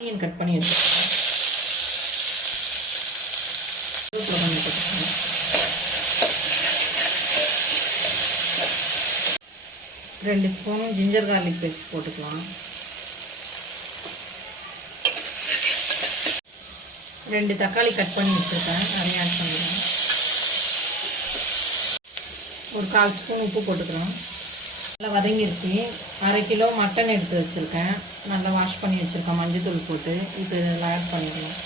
Onion cut பண்ணி வச்சுருக்கேன். 2 spoon ginger garlic paste போட்டுக்கலாம். 2 தக்காளி கட் பண்ணி வச்சுருக்கேன், அதையும் ஆட் பண்ணிக்கலாம். ஒரு 1/4 ஸ்பூன் உப்பு போட்டுக்கலாம். நல்லா வதங்கிருச்சு. 1/2 கிலோ மட்டன் எடுத்து வச்சுருக்கேன், நல்லா வாஷ் பண்ணி வச்சுருக்கேன் மஞ்சள் போட்டு. இப்போ இதில் ஆட் பண்ணிக்கலாம்.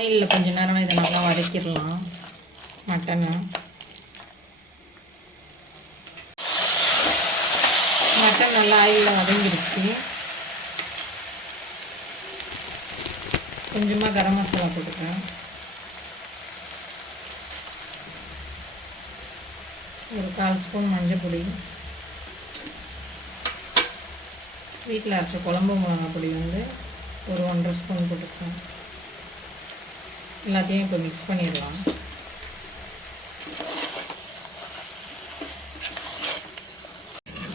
ஆயிலில் கொஞ்சம் நேரம் இதை நல்லா வதக்கிடலாம். மட்டன் நல்லா ஆயிலில் வதங்கிருச்சு. கொஞ்சமாக கரம் மசாலா போட்டுக்கிறேன். ஒரு 1/4 ஸ்பூன் மஞ்சள் பொடி, வீட்டில் அரைச்ச குழம்பு மிளகாய் பொடி ஒரு 1/2 ஸ்பூன் போட்டுக்கிறேன். எல்லாத்தையும் இப்போ மிக்ஸ் பண்ணிடலாம்.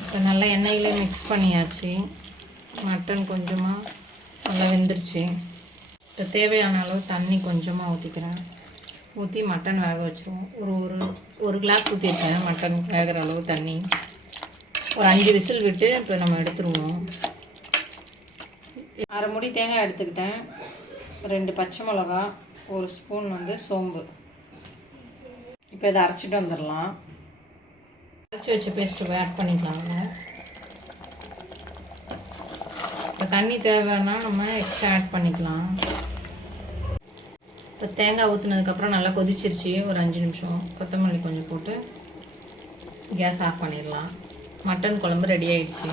இப்போ நல்லா எண்ணெயிலே மிக்ஸ் பண்ணியாச்சு. மட்டன் கொஞ்சமாக நல்லா வெந்துருச்சு. இப்போ தேவையான அளவு தண்ணி கொஞ்சமாக ஊற்றிக்கிறேன். ஊற்றி மட்டன் வேக வச்சுருவோம். ஒரு கிளாஸ் ஊற்றிருக்கேன் மட்டன் வேகிற அளவு தண்ணி. ஒரு 5 விசில் விட்டு இப்போ நம்ம எடுத்துருவோம். 1/2 மூடி தேங்காய் எடுத்துக்கிட்டேன், 2 பச்சை மிளகா, 1 ஸ்பூன் சோம்பு. இப்போ இதை அரைச்சிட்டு வந்துடலாம். அரைச்சி வச்ச பேஸ்ட்டு ஆட் பண்ணிக்கலாங்க. இப்போ தண்ணி தேவைன்னா நம்ம எக்ஸ்ட்ரா ஆட் பண்ணிக்கலாம். இப்போ தேங்காய் ஊற்றுனதுக்கப்புறம் நல்லா கொதிச்சிருச்சு. ஒரு 5 நிமிஷம் கொத்தமல்லி கொஞ்சம் போட்டு கேஸ் ஆஃப் பண்ணிடலாம். மட்டன் குழம்பு ரெடி ஆயிடுச்சு.